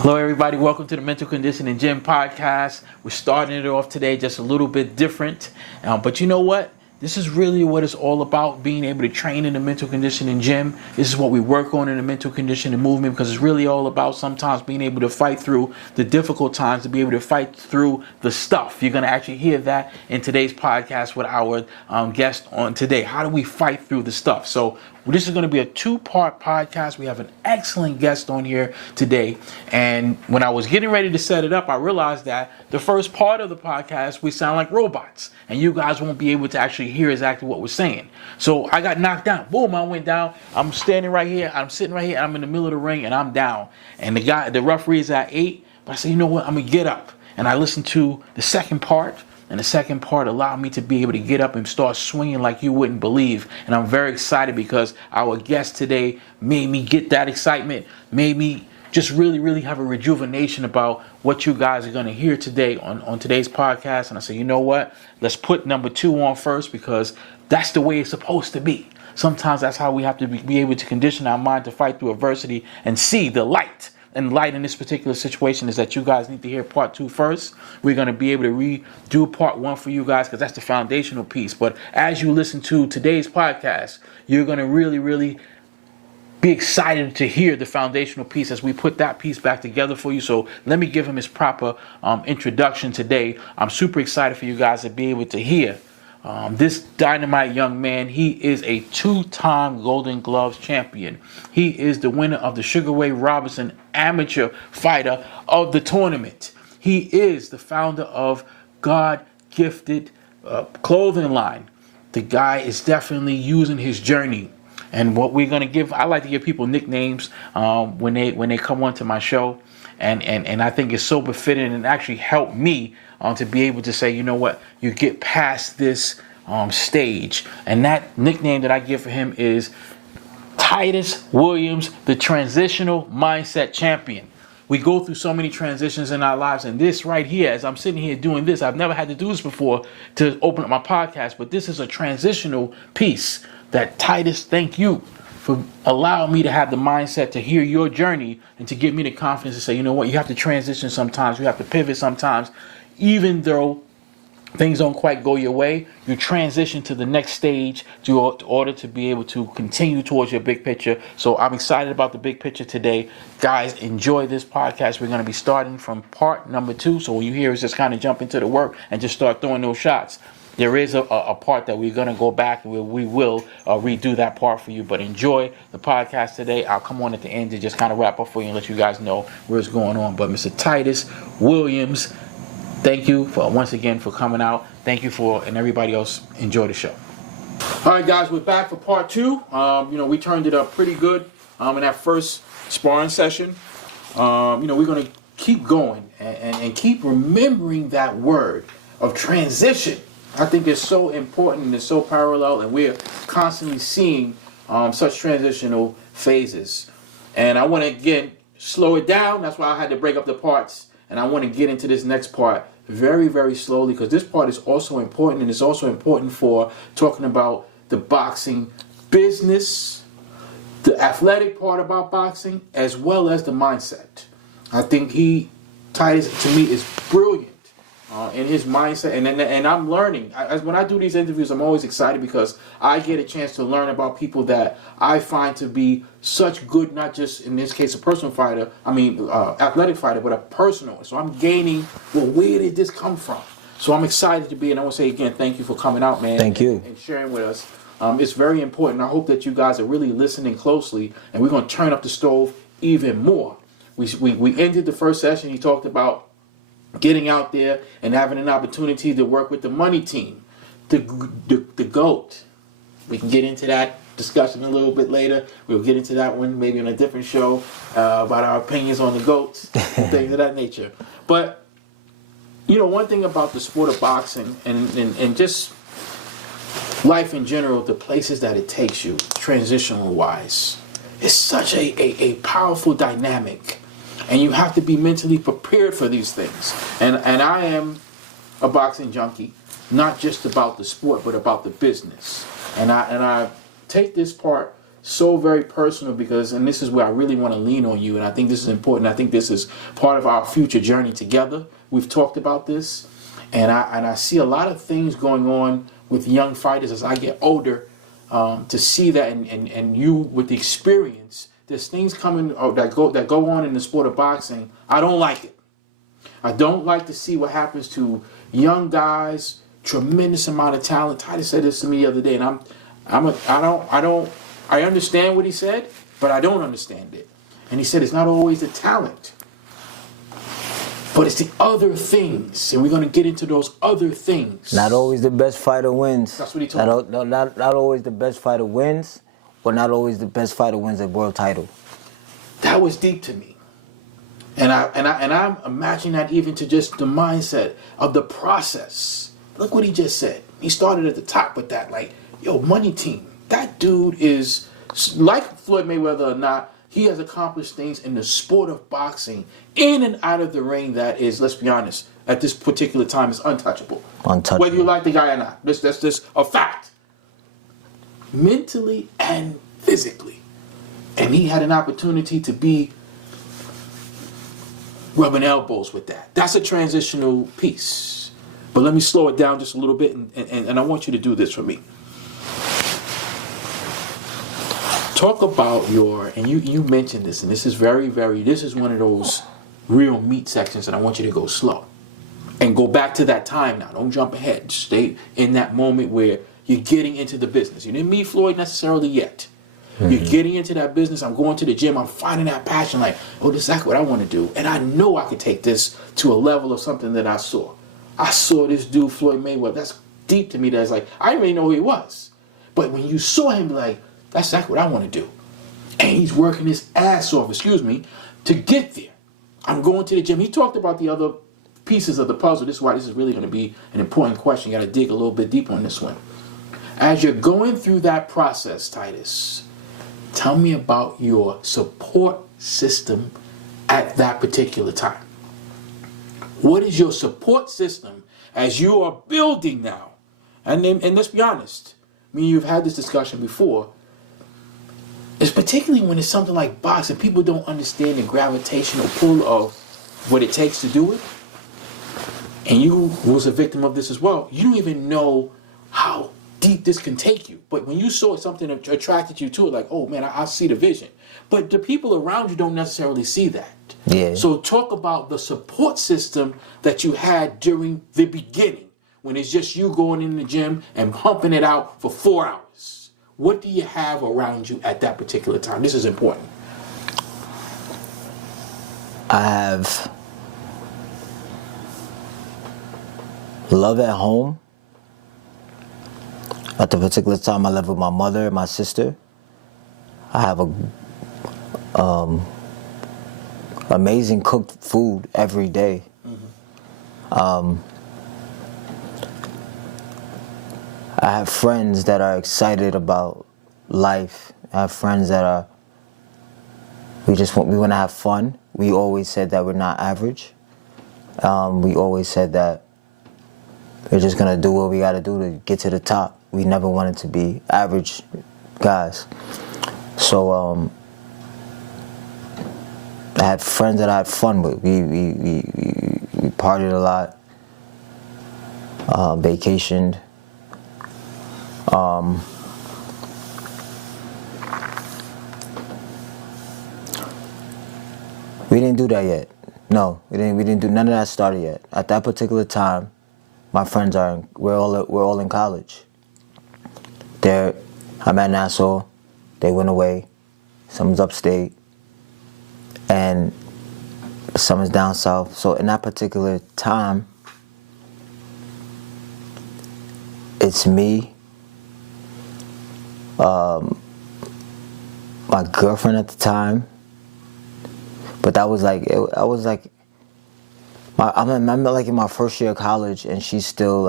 Hello everybody, welcome to the Mental Conditioning Gym podcast. We're starting it off today just a little bit different, but you know what? This is really what it's all about, being able to train in the mental conditioning gym. This is what we work on in the mental conditioning movement, because it's really all about sometimes being able to fight through the difficult times, to be able to fight through the stuff. You're going to actually hear that in today's podcast with our guest on today. How do we fight through the stuff? So this is going to be a two-part podcast. We have an excellent guest on here today. And when I was getting ready to set it up, I realized that the first part of the podcast, we sound like robots. And you guys won't be able to actually hear exactly what we're saying. So I got knocked down. Boom, I went down. I'm standing right here. I'm sitting right here. I'm in the middle of the ring, and I'm down. And the referee is at 8. But I said, you know what? I'm going to get up. And I listened to the second part. And the second part allowed me to be able to get up and start swinging like you wouldn't believe. And I'm very excited because our guest today made me get that excitement, made me just really have a rejuvenation about what you guys are going to hear today on today's podcast. And I said, you know what? Let's put number 2 on first, because that's the way it's supposed to be. Sometimes that's how we have to be able to condition our mind to fight through adversity and see the light. And light in this particular situation is that you guys need to hear part 2 first. We're going to be able to redo part 1 for you guys, because that's the foundational piece. But as you listen to today's podcast, you're going to really be excited to hear the foundational piece as we put that piece back together for you. So let me give him his proper introduction today. I'm super excited for you guys to be able to hear this dynamite young man. He is a 2-time Golden Gloves champion. He is the winner of the Sugar Ray Robinson Amateur Fighter of the tournament. He is the founder of God Gifted clothing line. The guy is definitely using his journey. And what we're going to give, I like to give people nicknames when they come onto my show. And I think it's so befitting and actually helped me to be able to say, you know what, you get past this stage. And that nickname that I give for him is Titus Williams, the Transitional Mindset Champion. We go through so many transitions in our lives, and this right here, as I'm sitting here doing this, I've never had to do this before to open up my podcast, but this is a transitional piece that, Titus, thank you for allowing me to have the mindset to hear your journey and to give me the confidence to say, you know what, you have to transition sometimes, you have to pivot sometimes. Even though things don't quite go your way, you transition to the next stage in order to be able to continue towards your big picture. So I'm excited about the big picture today. Guys, enjoy this podcast. We're going to be starting from part number 2. So when you hear us just kind of jump into the work and just start throwing those shots. There is a part that we're going to go back and we will redo that part for you. But enjoy the podcast today. I'll come on at the end to just kind of wrap up for you and let you guys know where it's going on. But Mr. Titus Williams, thank you once again for coming out. Thank you and everybody else, enjoy the show. All right, guys, we're back for part 2. We turned it up pretty good in that first sparring session. We're going to keep going and keep remembering that word of transition. I think it's so important and it's so parallel, and we're constantly seeing such transitional phases. And I want to, again, slow it down. That's why I had to break up the parts. And I want to get into this next part very slowly, because this part is also important, and it's also important for talking about the boxing business, the athletic part about boxing, as well as the mindset. I think Titus, to me, is brilliant in his mindset, and I'm learning. When I do these interviews, I'm always excited because I get a chance to learn about people that I find to be such good, not just in this case a personal fighter, athletic fighter, but a personal. So I'm gaining, well, where did this come from? So I'm excited to be, and I want to say again, thank you for coming out, man. Thank you. And sharing with us. It's very important. I hope that you guys are really listening closely, and we're going to turn up the stove even more. We ended the first session. He talked about getting out there and having an opportunity to work with the money team, the GOAT. We can get into that discussion a little bit later. We'll get into that one maybe on a different show about our opinions on the GOATs, things of that nature. But, one thing about the sport of boxing and just life in general, the places that it takes you, transitional-wise, is such a powerful dynamic. And you have to be mentally prepared for these things. And I am a boxing junkie, not just about the sport, but about the business. And I take this part so very personal because, and this is where I really want to lean on you, and I think this is important. I think this is part of our future journey together. We've talked about this, and I see a lot of things going on with young fighters as I get older. To see that, and you with the experience, there's things coming that go on in the sport of boxing. I don't like it. I don't like to see what happens to young guys. Tremendous amount of talent. Titus said this to me the other day, and I understand what he said, but I don't understand it. And he said it's not always the talent, but it's the other things, and we're going to get into those other things. Not always the best fighter wins. That's what he told me. Not always the best fighter wins, or not always the best fighter wins a world title. That was deep to me. And I'm imagining that even to just the mindset of the process. Look what he just said. He started at the top with that, like, yo, money team. That dude is, like Floyd Mayweather or not, he has accomplished things in the sport of boxing, in and out of the ring, that is, let's be honest, at this particular time, is untouchable. Untouchable. Whether you like the guy or not. That's just a fact. Mentally and physically. And he had an opportunity to be rubbing elbows with that. That's a transitional piece. But let me slow it down just a little bit, and I want you to do this for me. Talk about and you mentioned this, and this is this is one of those real meat sections, and I want you to go slow. And go back to that time now. Don't jump ahead. Just stay in that moment where you're getting into the business. You didn't meet Floyd necessarily yet. Mm-hmm. You're getting into that business. I'm going to the gym. I'm finding that passion, like, oh, this is exactly what I want to do. And I know I could take this to a level of something that I saw. I saw this dude, Floyd Mayweather. That's deep to me. That's like, I didn't really know who he was. But when you saw him, like, that's exactly what I want to do. And he's working his ass off, to get there. I'm going to the gym. He talked about the other pieces of the puzzle. This is why this is really going to be an important question. You got to dig a little bit deeper on this one. As you're going through that process, Titus, tell me about your support system at that particular time. What is your support system as you are building now? And let's be honest. I mean, you've had this discussion before. It's particularly when it's something like boxing. People don't understand the gravitational pull of what it takes to do it. And you was a victim of this as well. You don't even know how deep this can take you. But when you saw something that attracted you to it, like, oh man, I see the vision. But the people around you don't necessarily see that. Yeah. So talk about the support system that you had during the beginning, when it's just you going in the gym and pumping it out for 4 hours. What do you have around you at that particular time? This is important. I have love at home. At the particular time, I live with my mother and my sister. I have amazing cooked food every day. Mm-hmm. I have friends that are excited about life. I have friends that we want to have fun. We always said that we're not average. We always said that we're just gonna do what we gotta do to get to the top. We never wanted to be average guys. So I had friends that I had fun with. We partied a lot, vacationed. We didn't do that yet. No, we didn't do none of that started yet. At that particular time, my friends we're all in college. I'm at Nassau. They went away. Someone's upstate, and someone's down south. So in that particular time, it's me, my girlfriend at the time. But that was like, I remember like in my first year of college, and she's in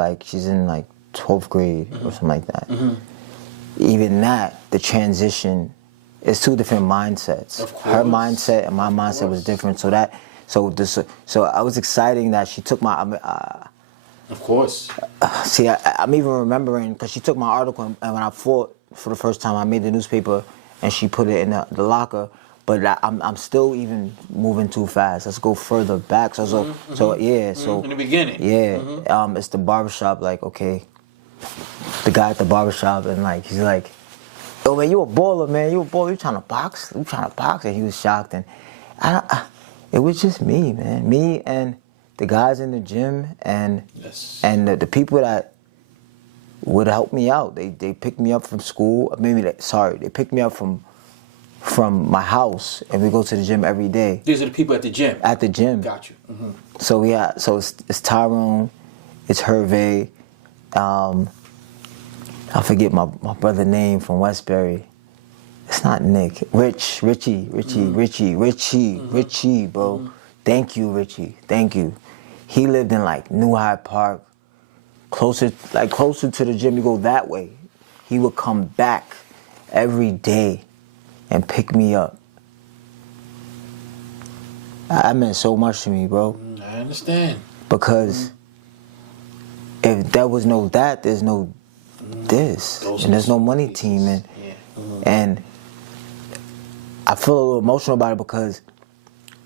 like 12th grade or something like that. Mm-hmm. Even that, the transition, is two different mindsets. Of course. Her mindset and my mindset was different. So I was exciting that she took my. Of course. I'm even remembering because she took my article, and when I fought for the first time, I made the newspaper, and she put it in the locker. But I'm still even moving too fast. Let's go further back. So in the beginning. It's the barbershop. Like, okay, the guy at the barbershop, and like he's like, "Yo, man, you a baller, man. You a baller. You trying to box? You trying to box?" And he was shocked, and it was just me, man. Me and the guys in the gym, and the people that would help me out. They picked me up from school. They picked me up from my house, and we go to the gym every day. These are the people at the gym? At the gym. Got you. Mm-hmm. So it's Tyrone, it's Hervé, I forget my brother's name from Westbury. It's not Nick. Richie, bro. Mm-hmm. Thank you, Richie. Thank you. He lived in like New Hyde Park, closer to the gym. You go that way. He would come back every day and pick me up. That meant so much to me, bro. I understand. Because if there was no that, there's no this. And there's no money team. And I feel a little emotional about it because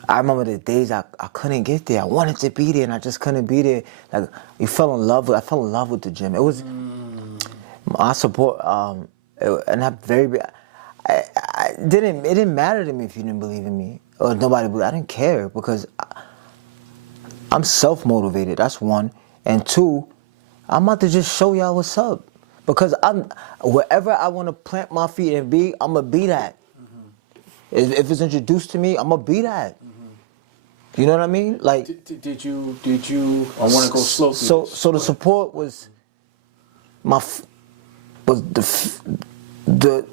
I remember the days I couldn't get there. I wanted to be there and I just couldn't be there. Like, I fell in love with the gym. It was my support, and it didn't matter to me if you didn't believe in me or nobody believed. I didn't care because I'm self-motivated. That's one. And two, I'm about to just show y'all what's up. Because wherever I want to plant my feet and be, I'm going to be that. Mm-hmm. If it's introduced to me, I'm going to be that. Mm-hmm. You know what I mean? Like, did you, I want to go slow through this. So the support was the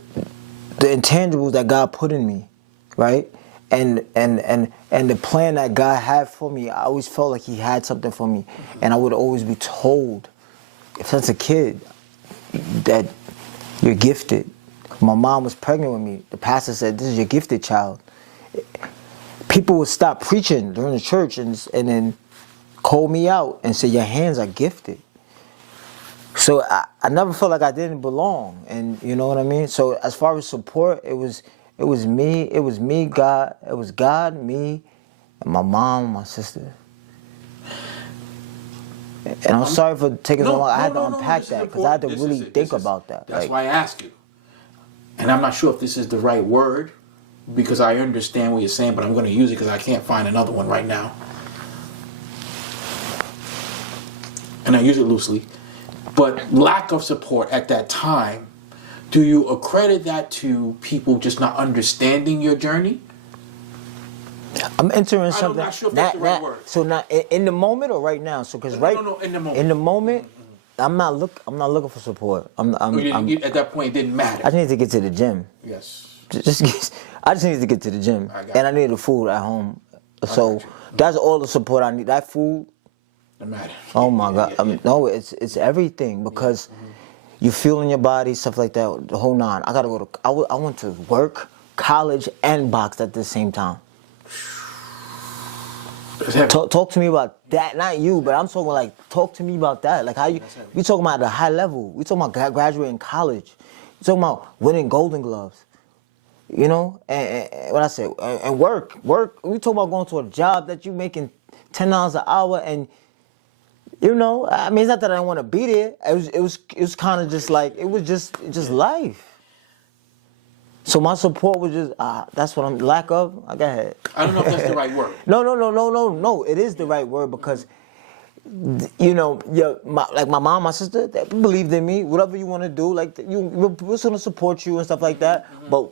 intangibles that God put in me, right? And the plan that God had for me, I always felt like He had something for me. Mm-hmm. And I would always be told, since a kid, that you're gifted. My mom was pregnant with me. The pastor said, "This is your gifted child." People would stop preaching during the church and then call me out and say, "Your hands are gifted." So I never felt like I didn't belong, and you know what I mean. So as far as support, it was me, God. It was God, me, and my mom, my sister. And I'm sorry for taking so long. I had to unpack that because I had to really think about that. That's why I asked you. And I'm not sure if this is the right word because I understand what you're saying, but I'm going to use it because I can't find another one right now. And I use it loosely. But lack of support at that time, do you accredit that to people just not understanding your journey? I'm entering something. I'm not sure if that's the right word. So now, in the moment or right now? So because No, in the moment. In the moment, I'm not looking for support. At that point, it didn't matter. I just need to get to the gym. Yes. I just need to get to the gym, and I need the food at home. So that's all the support I need. That food. It matters. Oh my God! No, it's everything because you feel in your body, stuff like that. The whole nine. I gotta go to. I went to work, college, and box at the same time. Talk to me about that, not you, but I'm talking like talk to me about that. Like how we talking about the high level. We talking about graduating college. We talking about winning Golden Gloves. You know, and what I said, and work. We talking about going to a job that you making $10 an hour, and you know, I mean, it's not that I don't want to be there. It was kind of just like it was just life. So my support was just, that's what I'm, lack of, go ahead. I don't know if that's the right word. No, it is the right word because, you know, like my mom, my sister, they believed in me, whatever you want to do, like, we're going to support you and stuff like that, but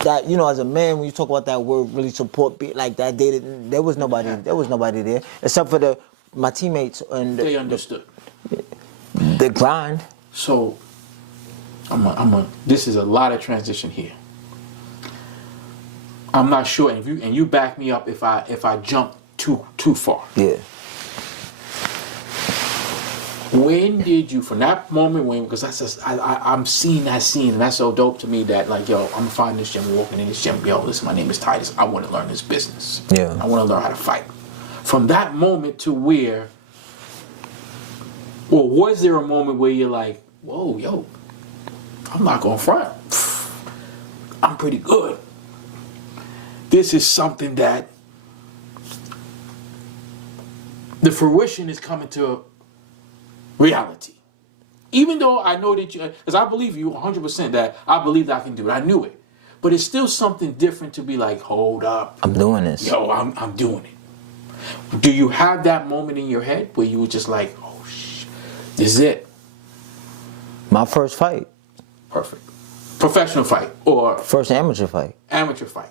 that, you know, as a man, when you talk about that word, really support, like that, there was nobody there, except for my teammates. And they understood. The grind. So, this is a lot of transition here. I'm not sure, and you back me up if I jump too far. Yeah. When did you, from that moment because I'm seeing that scene, and that's so dope to me that like, yo, I'm gonna find this gym, walking in this gym, yo, listen, my name is Titus, I want to learn this business. Yeah. I want to learn how to fight. From that moment to where, or was there a moment where you're like, whoa, yo, I'm not going front. I'm pretty good. This is something that the fruition is coming to reality. Even though I know that you, because I believe you 100% that I believe that I can do it. I knew it. But it's still something different to be like, hold up. I'm doing this. Yo, I'm doing it. Do you have that moment in your head where you were just like, oh, this is it? My first fight. Perfect. Professional fight or? First amateur fight. Amateur fight.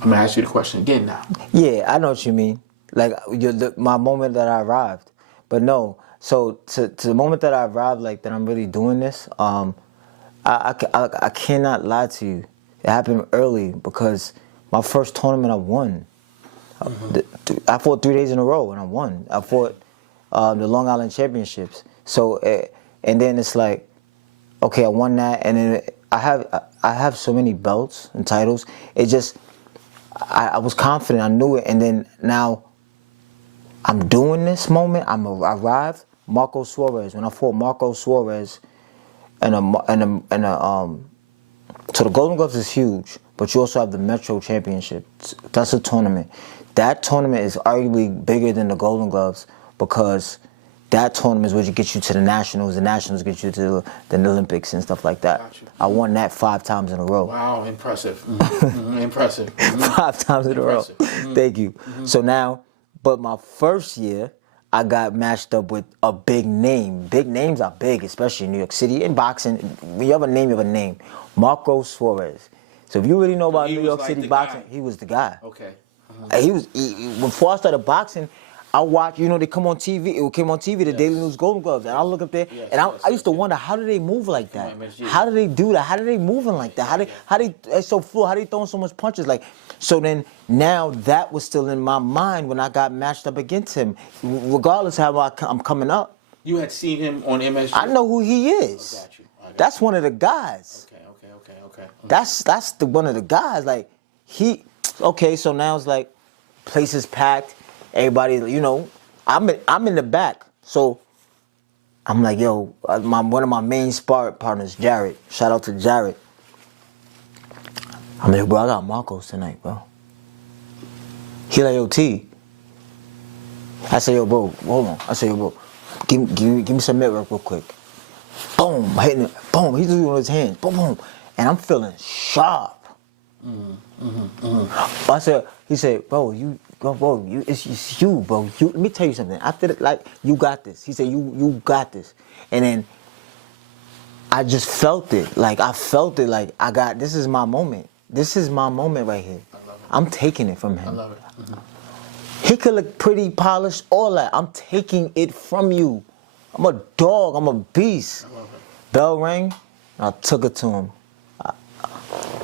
I'm going to ask you the question again now. Yeah, I know what you mean. Like, my moment that I arrived. But no, so to the moment that I arrived, like, that I'm really doing this, I cannot lie to you. It happened early because my first tournament I won. I fought 3 days in a row and I won. I fought the Long Island Championships. So, and then it's like, okay, I won that, and then I have so many belts and titles. It just, I was confident, I knew it, and then now I'm doing this moment. I arrived. Marco Suarez. When I fought Marco Suarez, so the Golden Gloves is huge, but you also have the Metro Championship. That's a tournament. That tournament is arguably bigger than the Golden Gloves because that tournament is what gets you to the Nationals. The Nationals get you to the Olympics and stuff like that. Gotcha. I won that 5 times in a row. Wow, impressive. Impressive. 5 times in a row. Thank you. So now, but my first year, I got matched up with a big name. Big names are big, especially in New York City. In boxing, when you have a name, you have a name. Marco Suarez. So if you really know about New York City boxing, he was the guy. Okay. Before I started boxing, I watched, they come on TV. It came on TV, the Daily News Golden Gloves. And I look up there, and I used to wonder, how do they move like that? How do they do that? How do they moving like that? How they it's so fluid? How they throwing so much punches? Like, so then now that was still in my mind when I got matched up against him. Regardless of how I'm coming up. You had seen him on MSG? I know who he is. I got you. That's one of the guys. Okay. That's one of the guys. Like, okay, so now it's like, place is packed. Everybody, I'm in the back. So I'm like, yo, one of my main spar partners, Jared. Shout out to Jared. I'm like, bro, I got Marcos tonight, bro. He like, yo, T. I say, yo, bro, hold on. I say, yo, bro, give me some network real quick. Boom, hitting it. Boom, he's doing his hands. Boom, boom. And I'm feeling sharp. He said, bro, it's you, bro. Let me tell you something. I feel like you got this. He said, you got this. And then I just felt it. Like, this is my moment. This is my moment right here. I'm taking it from him. I love it. He could look pretty polished, all that. I'm taking it from you. I'm a dog. I'm a beast. I love it. Bell rang, and I took it to him.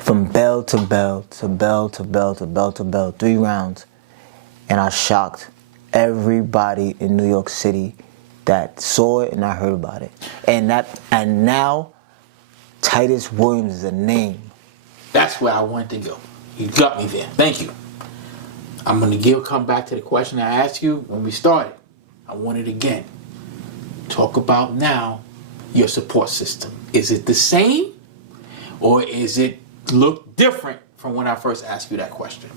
From bell to bell, to bell to bell, to bell to bell, 3 rounds. And I shocked everybody in New York City that saw it and I heard about it. And now Titus Williams is a name. That's where I wanted to go. You got me there. Thank you. I'm going to come back to the question I asked you when we started. I want it again. Talk about now your support system. Is it the same or is it look different from when I first asked you that question?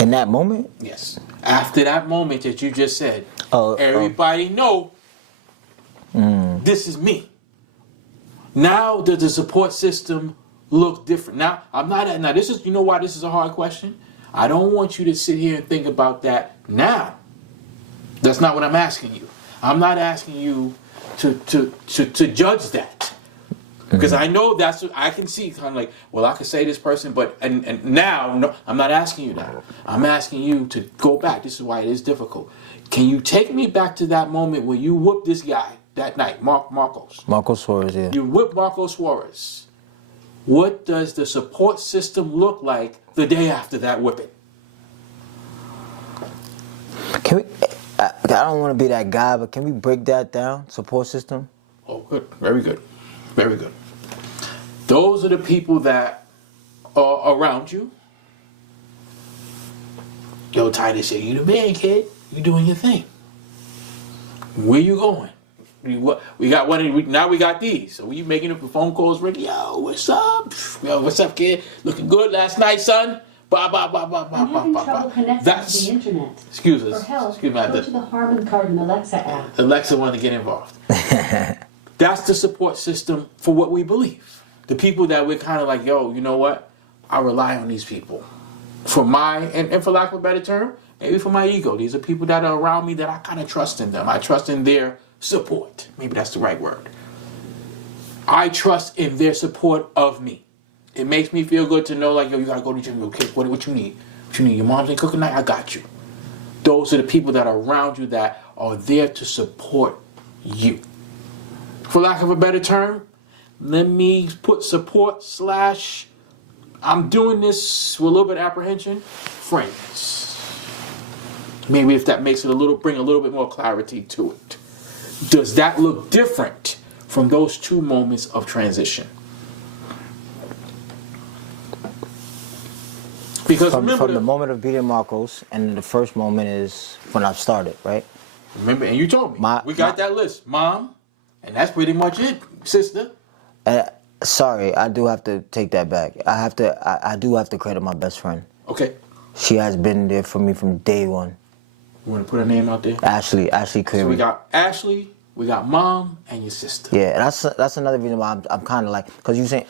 In that moment? Yes. After that moment that you just said, everybody know this is me. Now does the support system look different? Now this is, you know why this is a hard question? I don't want you to sit here and think about that now. That's not what I'm asking you. I'm not asking you to judge that. Because I know that's what I can see, kind of like, well, I could say this person, but and now no, I'm not asking you that. I'm asking you to go back. This is why it is difficult. Can you take me back to that moment when you whooped this guy that night, Marcos? Marcos Suarez, yeah. You whipped Marcos Suarez. What does the support system look like the day after that whipping? Can we? I don't want to be that guy, but can we break that down? Support system. Oh, good. Very good. Very good. Those are the people that are around you. Yo, Titus, you the man, kid. You doing your thing. Where you going? We got one. Now we got these. So we making up the phone calls, Ricky. Yo, what's up? Yo, what's up, kid? Looking good last night, son. Blah blah blah blah blah I'm blah having blah. trouble connecting That's to the internet. excuse us. For help, Excuse me. go to the Harman Kardon Alexa app. Alexa wanted to get involved. That's the support system for what we believe. The people that we're kind of like, yo, you know what? I rely on these people. For my, and for lack of a better term, maybe for my ego. These are people that are around me that I kind of trust in them. I trust in their support. Maybe that's the right word. I trust in their support of me. It makes me feel good to know, like, yo, you gotta go to the gym. Okay, what you need? What you need? Your mom's ain't cooking tonight? I got you. Those are the people that are around you that are there to support you. For lack of a better term, let me put support / I'm doing this with a little bit of apprehension, friends. Maybe if that makes it bring a little bit more clarity to it. Does that look different from those two moments of transition? Because From remember the moment of beating Marcos, and the first moment is when I started, right? Remember, and you told me, we got that list. Mom, and that's pretty much it, sister. Sorry, I do have to take that back. I do have to credit my best friend. Okay. She has been there for me from day one. You want to put her name out there? Ashley Curry. So we got Ashley, we got Mom, and your sister. Yeah, that's another reason why I'm kind of like, because you saying,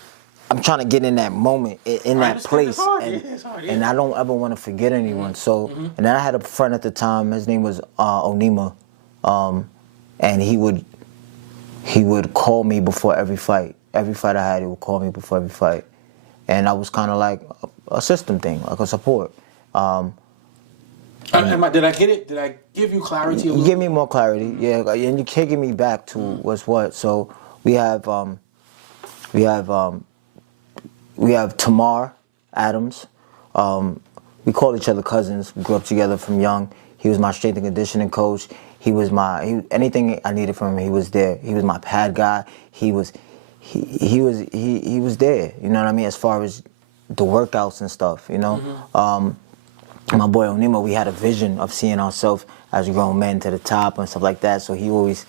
I'm trying to get in that moment, in that place, It's hard, and I don't ever want to forget anyone. So, and then I had a friend at the time. His name was Onima, and he would call me before every fight. Every fight I had, he would call me before every fight, and I was kind of like a system thing, like a support. Did I get it? Did I give you clarity? You give me more clarity, yeah, and you taking me back to what's what. So we have Tamar Adams. We called each other cousins. We grew up together from young. He was my strength and conditioning coach. Anything I needed from him, he was there. He was my pad guy. He was there. You know what I mean? As far as the workouts and stuff, you know. My boy Onima, we had a vision of seeing ourselves as grown men to the top and stuff like that. So he always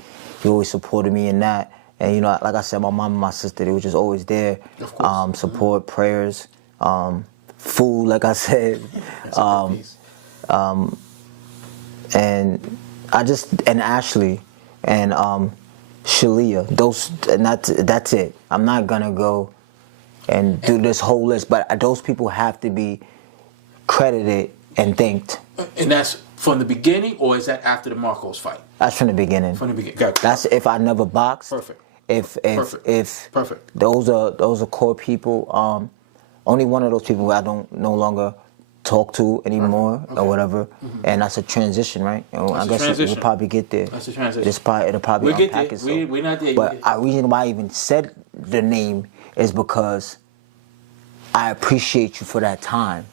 supported me in that. And you know, like I said, my mom and my sister, they were just always there. Of course. Support, prayers, food, like I said. And Ashley and Shalia, that's it. I'm not gonna go and do this whole list, but those people have to be credited and thanked. And that's from the beginning, or is that after the Marcos fight? That's from the beginning. From the beginning. Gotcha. That's if I never boxed. Perfect. If Perfect. Those are core people. Only one of those people I don't no longer talk to anymore or whatever, and that's a transition, right? I guess we'll probably get there. That's a transition. It'll probably We'll unpack get there. itself. We're not there. But the reason why I even said the name is because I appreciate you for that time.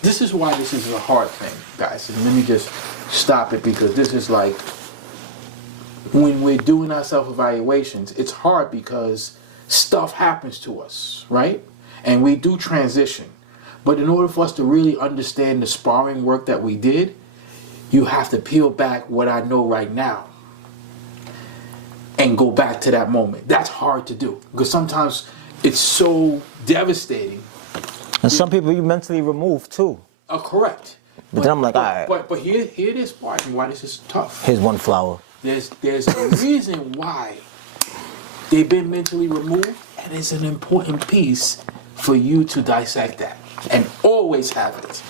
This is why this is a hard thing, guys. And let me just stop it, because this is like, when we're doing our self-evaluations, it's hard because stuff happens to us, right? And we do transition. But in order for us to really understand the sparring work that we did, you have to peel back what I know right now and go back to that moment. That's hard to do, because sometimes it's so devastating. And some people you mentally remove too. Correct. But then I'm like, all right. But here it is part and why this is tough. Here's one flower. There's a reason why they've been mentally removed, and it's an important piece for you to dissect that and always have it,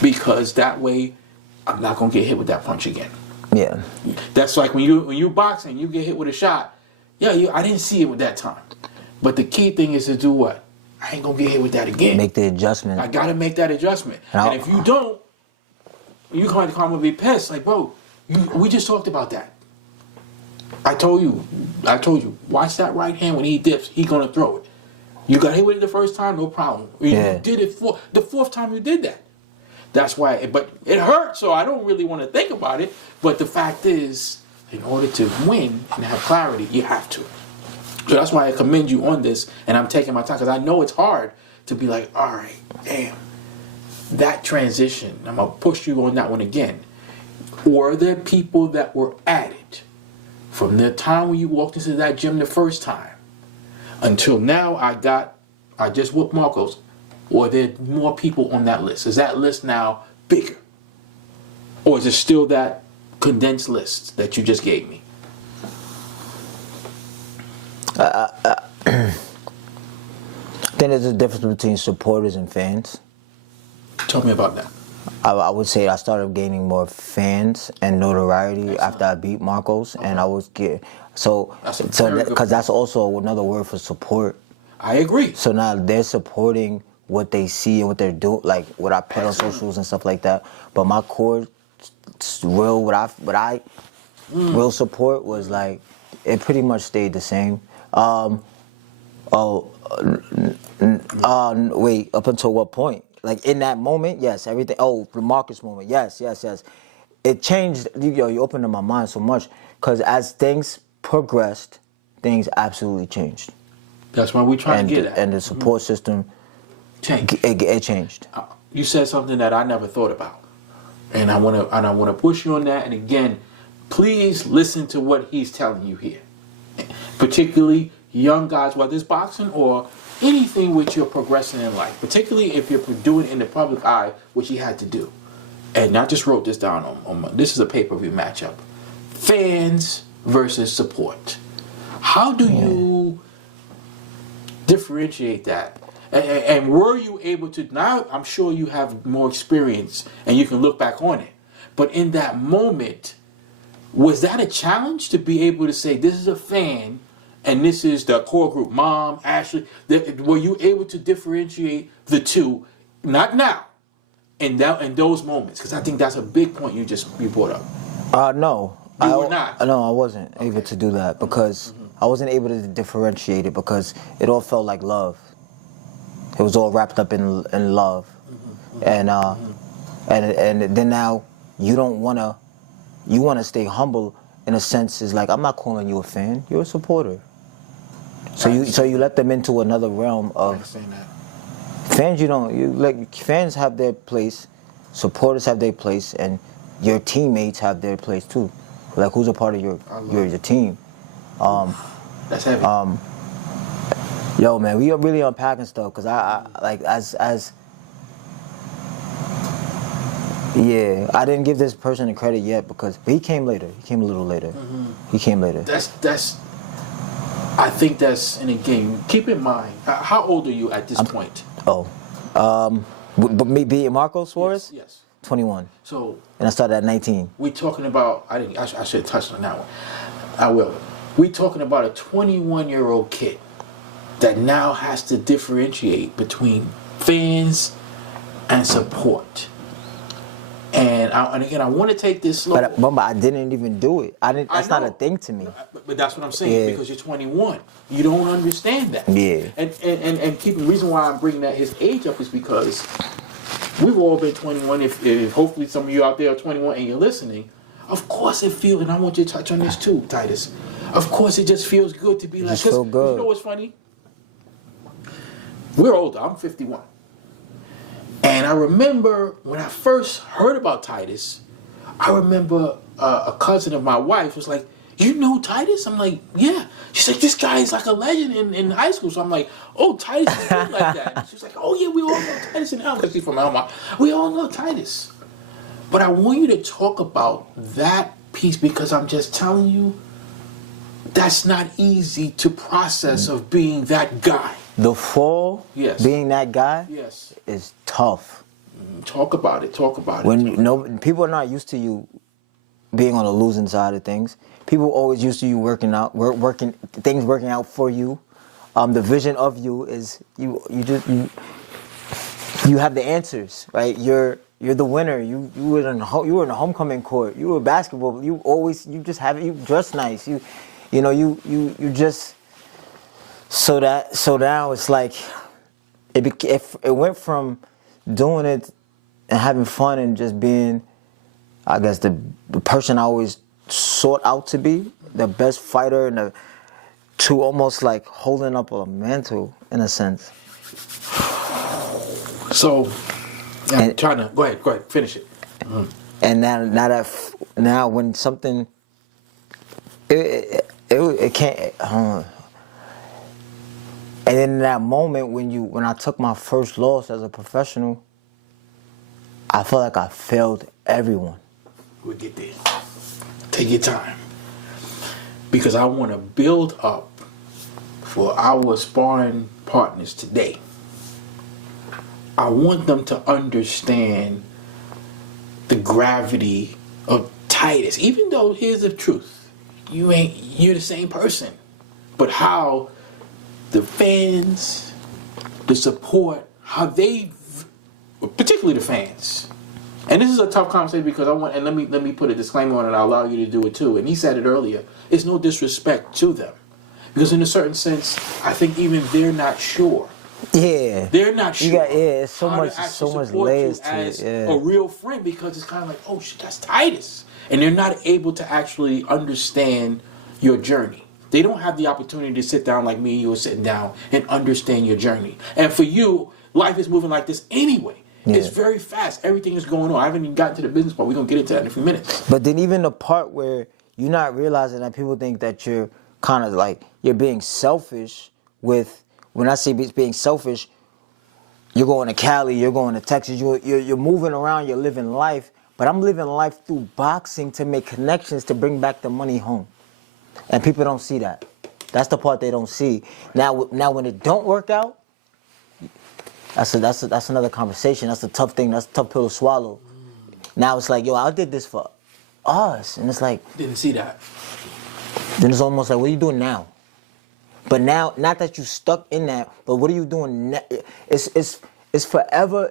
because that way I'm not gonna get hit with that punch again. Yeah. That's like when you box and you get hit with a shot. Yeah, I didn't see it with that time, but the key thing is to do what? I ain't gonna get hit with that again. Make the adjustment. I gotta make that adjustment. And if you don't, you can't come and be pissed. Like, bro, we just talked about that. I told you, watch that right hand when he dips, he gonna throw it. You got hit with it the first time, no problem. You did it the fourth time you did that. That's why, but it hurt, so I don't really want to think about it. But the fact is, in order to win and have clarity, you have to. So that's why I commend you on this, and I'm taking my time, because I know it's hard to be like, all right, damn, that transition, I'm going to push you on that one again. Or the people that were added from the time when you walked into that gym the first time until now I just whooped Marcos, or are there more people on that list? Is that list now bigger? Or is it still that condensed list that you just gave me? I think there's a difference between supporters and fans. Tell me about that. I would say I started gaining more fans and notoriety after I beat Marcos, and I was because that's also another word for support. I agree. So now they're supporting what they see and what they're doing, like what I put on socials and stuff like that. But my core, real support was like it pretty much stayed the same. Wait, up until what point? Like in that moment, yes, everything. Oh, the Marcus moment, yes. It changed. You opened up my mind so much because as things progressed, things absolutely changed. That's why we're trying to get at. And the support system changed. It changed. You said something that I never thought about, and I want to push you on that. And again, please listen to what he's telling you here, particularly young guys, whether it's boxing or anything which you're progressing in life, particularly if you're doing it in the public eye, which he had to do. And I just wrote this down on this is a pay-per-view matchup. Fans versus support. How do you differentiate that? And were you able to, now I'm sure you have more experience and you can look back on it, but in that moment, was that a challenge to be able to say, this is a fan and this is the core group, Mom, Ashley? Were you able to differentiate the two? Not now, in those moments, because I think that's a big point you brought up. No, you were not. No, I wasn't able to do that because I wasn't able to differentiate it because it all felt like love. It was all wrapped up in love, and then now you don't wanna. You want to stay humble in a sense. Is like, I'm not calling you a fan. You're a supporter. So you let them into another realm of fans. Fans have their place, supporters have their place, and your teammates have their place too. Like, who's a part of your team? That's heavy. Yo, man, we are really unpacking stuff because I didn't give this person the credit yet but he came later. He came a little later. He came later. I think that's, and again, keep in mind, how old are you at this point? But me being Marco Suarez? Yes. 21. So. And I started at 19. We're talking about, I should have touched on that one. I will. We're talking about a 21-year-old kid that now has to differentiate between fans and support. And again, I want to take this slow. But I didn't even do it. That's not a thing to me. But that's what I'm saying, because you're 21. You don't understand that. Yeah. And the reason why I'm bringing his age up is because we've all been 21. If hopefully some of you out there are 21 and you're listening, of course it feels, and I want you to touch on this too, Titus. Of course it just feels good to be like, feel good. You know what's funny? We're older. I'm 51. And I remember when I first heard about Titus, I remember a cousin of my wife was like, you know Titus? I'm like, yeah. She's like, this guy is like a legend in high school. So I'm like, oh, Titus is good like that. And she's like, oh yeah, we all know Titus in Elma. She's from Elma. We all know Titus. But I want you to talk about that piece because I'm just telling you, that's not easy to process of being that guy. The fall, being that guy, is tough. Talk about it. When people are not used to you being on the losing side of things, people are always used to you working out for you. The vision of you is you have the answers, right? You're the winner. You were in the homecoming court. You were basketball. You dress nice. You just. So now it's like it went from doing it and having fun and just being, I guess, the person I always sought out to be, the best fighter, to almost like holding up a mantle in a sense. So, I'm trying to go ahead, finish it. And now when something It can't. And then in that moment when I took my first loss as a professional, I felt like I failed everyone. We'll get there. Take your time. Because I want to build up for our sparring partners today. I want them to understand the gravity of Titus. Even though, here's the truth, you're the same person. But how the fans, the support, how they, particularly the fans. And this is a tough conversation because let me put a disclaimer on it. I'll allow you to do it too. And he said it earlier. It's no disrespect to them, because in a certain sense, I think even they're not sure. Yeah, they're not sure. It's so much layers to it. Yeah. A real friend, because it's kind of like, oh shit, that's Titus, and they're not able to actually understand your journey. They don't have the opportunity to sit down like me and you are sitting down and understand your journey. And for you, life is moving like this anyway. Yeah. It's very fast. Everything is going on. I haven't even gotten to the business part. We're going to get into that in a few minutes. But then even the part where you're not realizing that people think that you're kind of like, you're being selfish with, when I say being selfish, you're going to Cali, you're going to Texas, you're moving around, you're living life. But I'm living life through boxing to make connections to bring back the money home. And people don't see that. That's the part they don't see. Now when it don't work out, that's another conversation. That's a tough thing. That's a tough pill to swallow. Now it's like, yo, I did this for us, and it's like, didn't see that. Then it's almost like, what are you doing now? But now, not that you stuck in that, but what are you doing now? It's forever.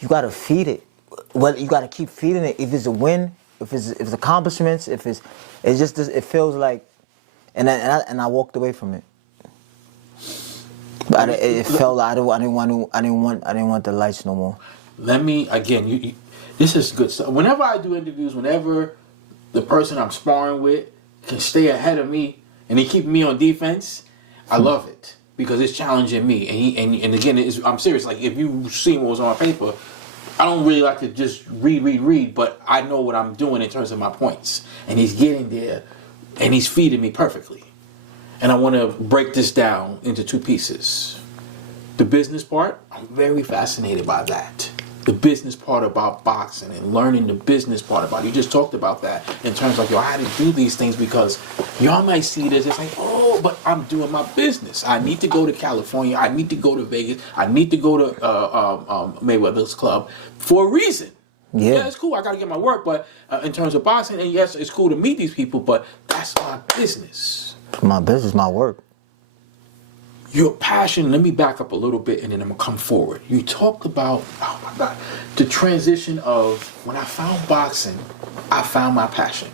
You gotta feed it. Well, you gotta keep feeding it. If it's a win, if it's accomplishments, if it's just it feels like, and I walked away from it. But it felt like I didn't want the lights no more. Let me again. This is good stuff. Whenever I do interviews, whenever the person I'm sparring with can stay ahead of me and he keep me on defense, I love it because it's challenging me. And again, I'm serious. Like, if you see what was on paper, I don't really like to just read, but I know what I'm doing in terms of my points. And he's getting there, and he's feeding me perfectly. And I want to break this down into two pieces. The business part, I'm very fascinated by that. The business part about boxing and learning the business part about it. You just talked about that in terms of, I had to do these things because y'all might see it as it's like, oh, but I'm doing my business. I need to go to California. I need to go to Vegas. I need to go to Mayweather's club for a reason. Yeah, it's cool. I got to get my work, but in terms of boxing, and yes, it's cool to meet these people, but that's my business. My business, my work. Your passion, let me back up a little bit and then I'm going to come forward. You talked about, oh my God, the transition of when I found boxing, I found my passion.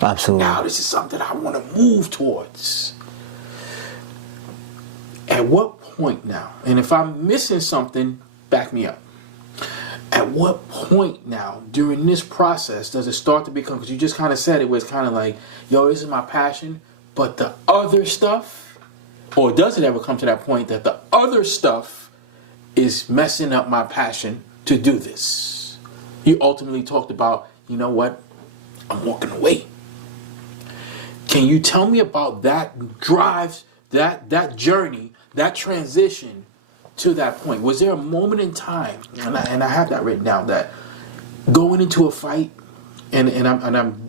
Absolutely. Now this is something I want to move towards. At what point now, and if I'm missing something, back me up. At what point now, during this process, does it start to become, because you just kind of said it was kind of like, yo, this is my passion, but the other stuff, or does it ever come to that point that the other stuff is messing up my passion to do this? You ultimately talked about, you know what, I'm walking away. Can you tell me about that drive, that journey, that transition to that point? Was there a moment in time, and I have that written down, that going into a fight, and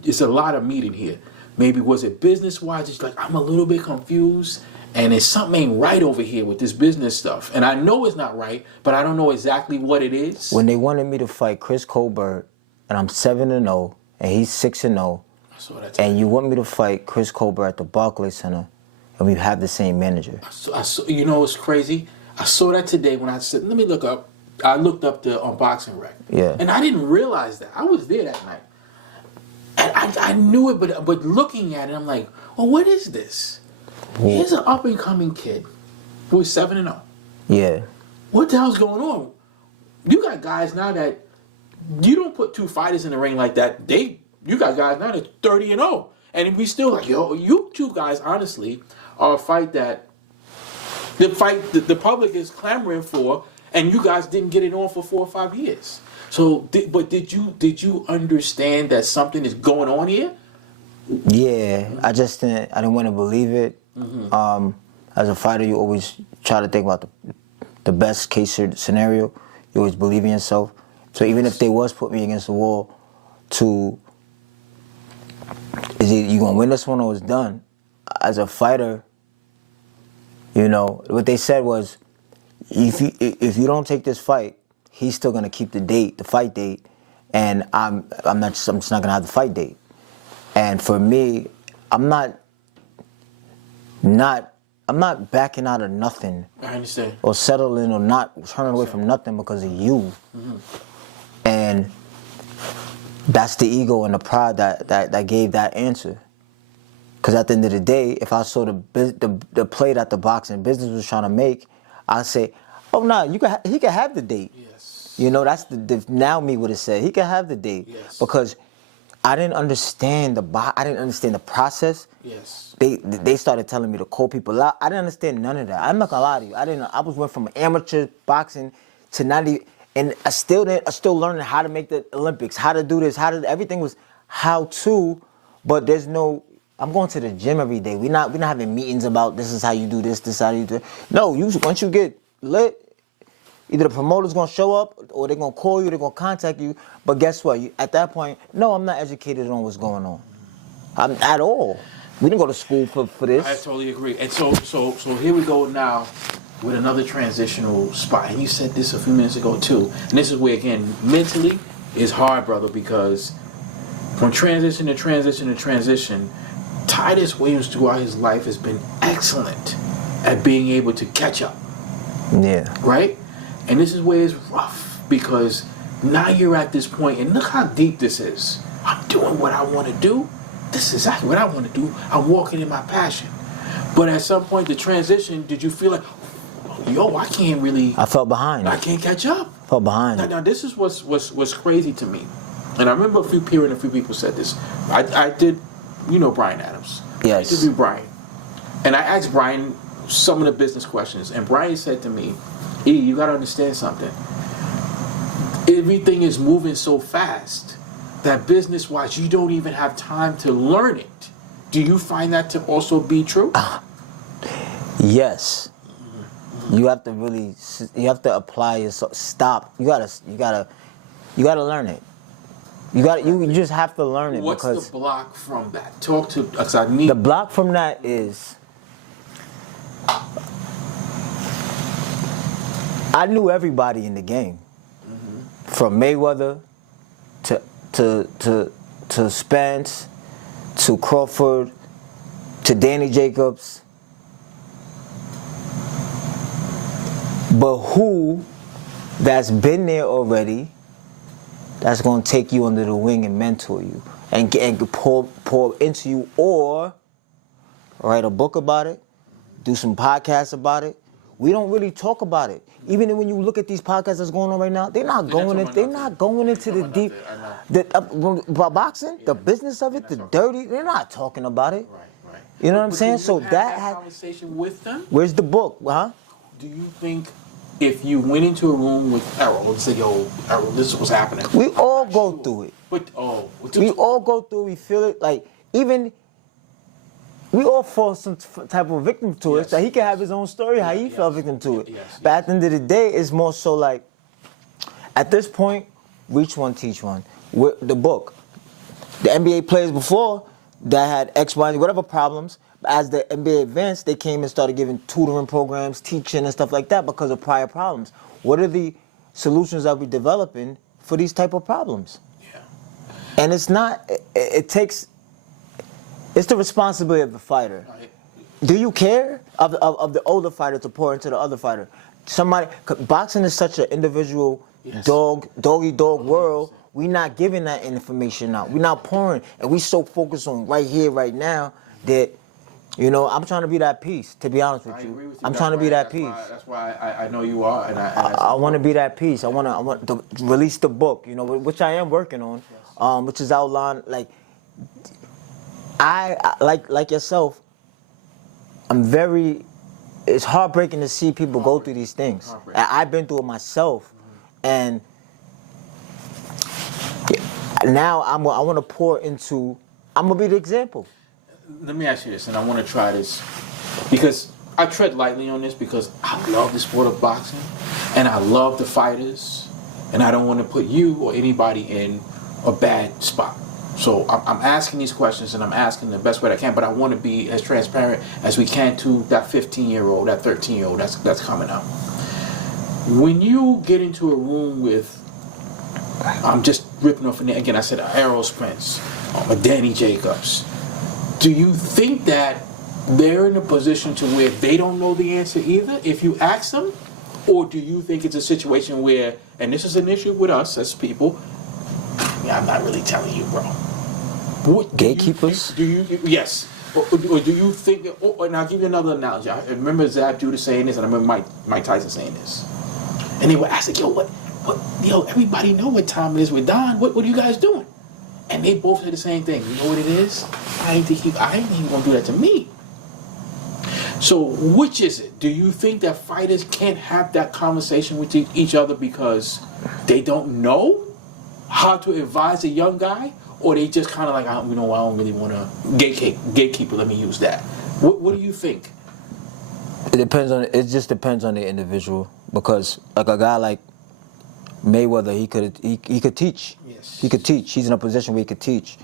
it's a lot of meat in here. Maybe was it business-wise? It's like, I'm a little bit confused. And it's something ain't right over here with this business stuff. And I know it's not right, but I don't know exactly what it is. When they wanted me to fight Chris Colbert, and I'm 7-0, and he's 6-0, and you want me to fight Chris Colbert at the Barclays Center, and we have the same manager. I saw, you know what's crazy? I saw that today when I said, let me look up. I looked up the Boxing Rec. Yeah. And I didn't realize that. I was there that night. And I knew it, but looking at it, I'm like, well, what is this? Here's an up-and-coming kid who is 7-0. Yeah. What the hell's going on? You got guys now that you don't put two fighters in the ring like that. You got guys now that's 30-0, and we still like, yo, you two guys honestly are a fight that the public is clamoring for, and you guys didn't get it on for 4 or 5 years. So, but did you understand that something is going on here? Yeah, I didn't want to believe it. As a fighter, you always try to think about the best case scenario. You always believe in yourself. So even if they was put me against the wall is it you gonna win this one or it's done? As a fighter, what they said was, if you don't take this fight, he's still gonna keep the fight date, and I'm just not gonna have the fight date. And for me, I'm not backing out of nothing. I understand. Or settling or not turning away from nothing because of you. And that's the ego and the pride that gave that answer. Because at the end of the day, if I saw the play that the boxing business was trying to make, I'd say, oh no, he could have the date. Yes. That's the now me would have said he could have the date. Yes. Because I didn't understand the process. Yes. They started telling me to call people out. I didn't understand none of that. I'm not gonna lie to you. I went from amateur boxing to not even, and I still learning how to make the Olympics, how to do this, everything was how to, but there's no. I'm going to the gym every day. We're not having meetings about this is how you do this is how you do it. No, once you get lit, either the promoter's gonna show up or they're gonna call you, they're gonna contact you. But guess what? At that point, no, I'm not educated on what's going on. At all. We didn't go to school for this. I totally agree. And so here we go now with another transitional spot. And you said this a few minutes ago too. And this is where, again, mentally is hard, brother, because from transition to transition to transition, Titus Williams throughout his life has been excellent at being able to catch up. Yeah. Right? And this is where it's rough, because now you're at this point, and look how deep this is. I'm doing what I want to do. This is exactly what I want to do. I'm walking in my passion. But at some point, the transition, did you feel like, yo, I can't really... I felt behind. I can't catch up. Felt behind. Now this is what's crazy to me. And I remember a few people said this. I did, Brian Adams. Yes. I interviewed Brian. And I asked Brian some of the business questions. And Brian said to me, E, you got to understand something. Everything is moving so fast that business-wise, you don't even have time to learn it. Do you find that to also be true? Yes. You have to apply yourself. Stop. You gotta learn it. You just have to learn it. What's because the block from that? Talk to, because I need... The block from that is, I knew everybody in the game, from Mayweather to Spence to Crawford to Danny Jacobs. But who that's been there already, that's going to take you under the wing and mentor you and pour into you, or write a book about it, do some podcasts about it. We don't really talk about it. Even when you look at these podcasts that's going on right now, they're not going into the deep, about boxing, the business of it, the dirty. They're not talking about it. Right. You know what I'm saying? So that conversation with them. Where's the book, huh? Do you think if you went into a room with Errol and said, "Yo, Errol, this is what's happening," we all go through it. We all go through. We feel it. Like even. We all fall some type of victim to it. So he can have his own story, how he fell victim to it. But at the end of the day, it's more so like, at this point, reach one, teach one. The book. The NBA players before that had X, Y, whatever problems, as the NBA advanced, they came and started giving tutoring programs, teaching and stuff like that because of prior problems. What are the solutions that we're developing for these type of problems? Yeah. And it's not, it takes... It's the responsibility of the fighter. Do you care of the older fighter to pour into the other fighter? Boxing is such an individual dog-eat-dog world. We're not giving that information out. We're not pouring, and we so focused on right here, right now that, I'm trying to be that piece. To be honest with you, I'm trying to be that piece. That's why I know you are, and I want to be that piece. I want to release the book, which I am working on, which is outlined like. I like yourself, it's heartbreaking to see people go through these things. I've been through it myself. And now I want to pour into I'm gonna be the example. Let me ask you this, and I want to try this because I tread lightly on this because I love the sport of boxing and I love the fighters, and I don't want to put you or anybody in a bad spot. So I'm asking these questions and I'm asking the best way I can, but I want to be as transparent as we can to that 15-year-old, that 13-year-old that's coming up. When you get into a room with, I'm just ripping off, again, I said Errol Spence, a Danny Jacobs, do you think that they're in a position to where they don't know the answer either if you ask them? Or do you think it's a situation where, and this is an issue with us as people, yeah, I'm not really telling you, bro. What, Gatekeepers? Yes. Or do you think, and I'll give you another analogy. I remember Zab Judah saying this, and I remember Mike Tyson saying this. And they were asking, yo, everybody know what time it is with Don. What are you guys doing? And they both said the same thing. You know what it is? I ain't think he gonna do that to me. So which is it? Do you think that fighters can't have that conversation with each other because they don't know how to advise a young guy? Or they just kind of like, I don't really want to gatekeeper, let me use that. What do you think? It just depends on the individual, because like a guy like Mayweather, he could teach. Yes. He could teach. He's in a position where he could teach.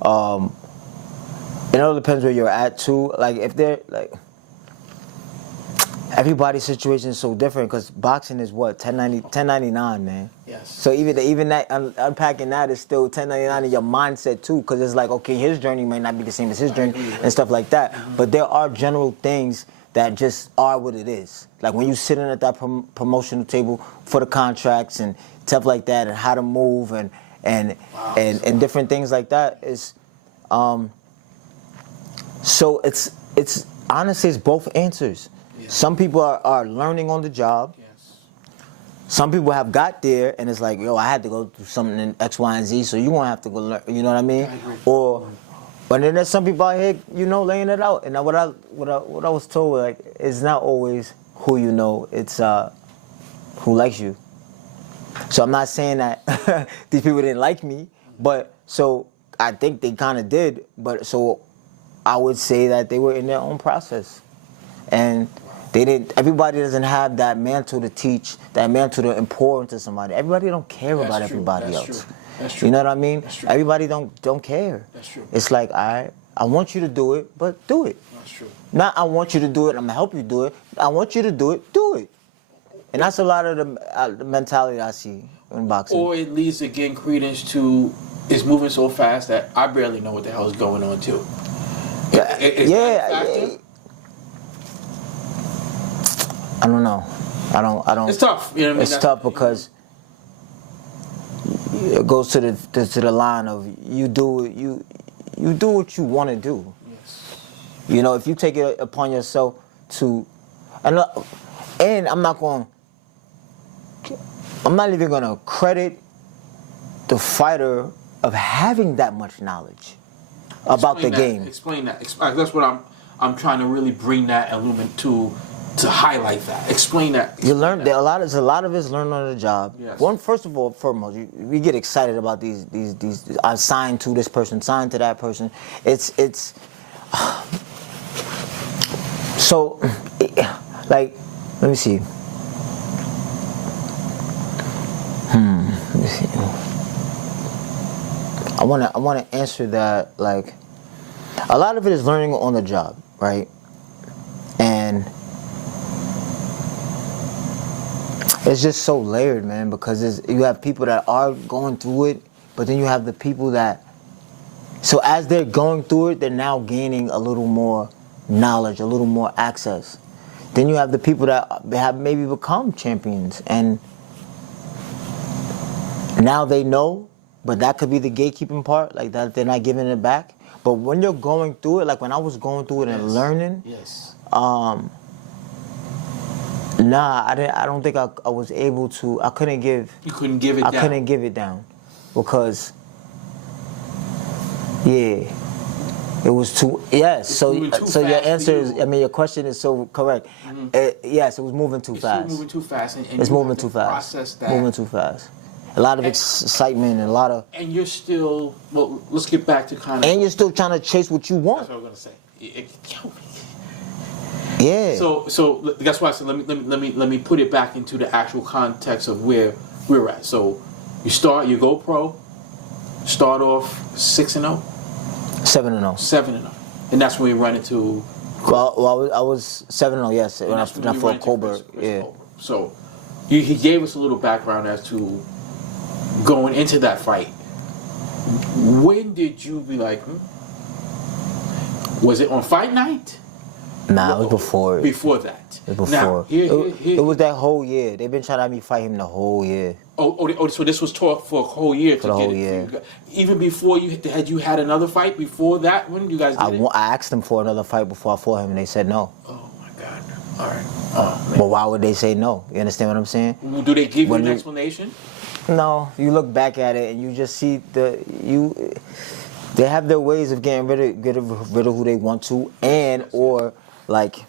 It all depends where you're at too. Like if they're like, everybody's situation is so different because boxing is what, 1099, man. Yes. So even that unpacking that is still 1099 in your mindset too, because it's like, okay, his journey may not be the same as his journey and stuff like that. Mm-hmm. But there are general things that just are what it is. Like when you sitting at that promotional table for the contracts and stuff like that, and how to move and different things like that is. So it's honestly, it's both answers. Yeah. Some people are learning on the job. Yes. Some people have got there and it's like, yo, I had to go through something in X, Y, and Z, so you won't have to go learn. You know what I mean? I agree. But then there's some people out here, laying it out. And what I was told, like, it's not always who you know, it's who likes you. So I'm not saying that these people didn't like me, but so I think they kind of did. But so I would say that they were in their own process, and they didn't. Everybody doesn't have that mantle to teach, that mantle to import into somebody. Everybody don't care about everybody else. True. That's true. You know what I mean? That's true. Everybody don't care. That's true. It's like, I want you to do it, but do it. That's true. Not I want you to do it, I'm gonna help you do it. I want you to do it, do it. And that's a lot of the mentality I see in boxing. Or it leads again credence to, it's moving so fast that I barely know what the hell is going on too. Yeah. I don't know. I don't. It's tough. You know what I mean? It's tough because it goes to the line of you do what you want to do. Yes. If you take it upon yourself to, and I'm not even gonna credit the fighter of having that much knowledge about the game. Explain that. That's what I'm trying to really bring that element to highlight that. Explain that. You learn a lot of it's learned on the job. Yes. Foremost, we get excited about these. I signed to this person, signed to that person. It's so like, let me see. Let me see. I wanna answer that, like, a lot of it is learning on the job, right? And it's just so layered, man, because you have people that are going through it, but then you have the people that, so as they're going through it, they're now gaining a little more knowledge, a little more access. Then you have the people that have maybe become champions, and now they know, but that could be the gatekeeping part, like that they're not giving it back. But when you're going through it, like when I was going through it and learning, I don't think I was able to. I couldn't give. You couldn't give it down. I couldn't give it down because, it was too. Yes. So your answer is. Your question is so correct. Mm-hmm. Yes, it was moving too fast. It's moving too fast. And it's moving too fast. Process that. Moving too fast. a lot of excitement, and a lot of. And you're still, well, let's get back to kind of. And you're still trying to chase what you want. That's what I was gonna say. Yeah. So that's why I said let me put it back into the actual context of where we're at. So you go pro, start off 6-0, 7-0. 7-0, and that's when we run into. Well, I was 7-0, yes, when I fought Colbert. Yeah. Colbert. So he gave us a little background as to going into that fight. When did you be like, was it on fight night? Nah, it was before. Before that. It was before. Now, it was that whole year. They've been trying to have me fight him the whole year. So this was talk for a whole year. For the whole year. Even before you had another fight before that, when you guys did it? I asked them for another fight before I fought him, and they said no. Oh my God! All right. Oh man. But why would they say no? You understand what I'm saying? Do they give you an explanation? No. You look back at it and you just see they have their ways of getting rid of who they want to, or like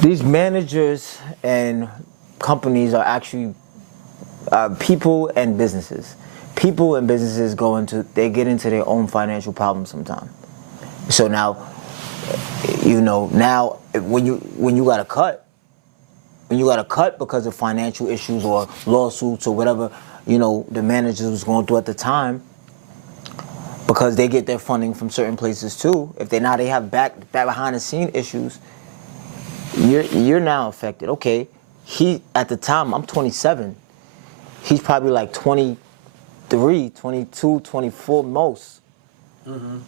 these managers and companies are actually people and businesses. People and businesses they get into their own financial problems sometimes. So now, when you got to cut, because of financial issues or lawsuits or whatever, the managers was going through at the time, because they get their funding from certain places too. If they have back behind the scene issues, you're now affected. Okay, at the time, I'm 27. He's probably like 23, 22, 24 most. Mm-hmm.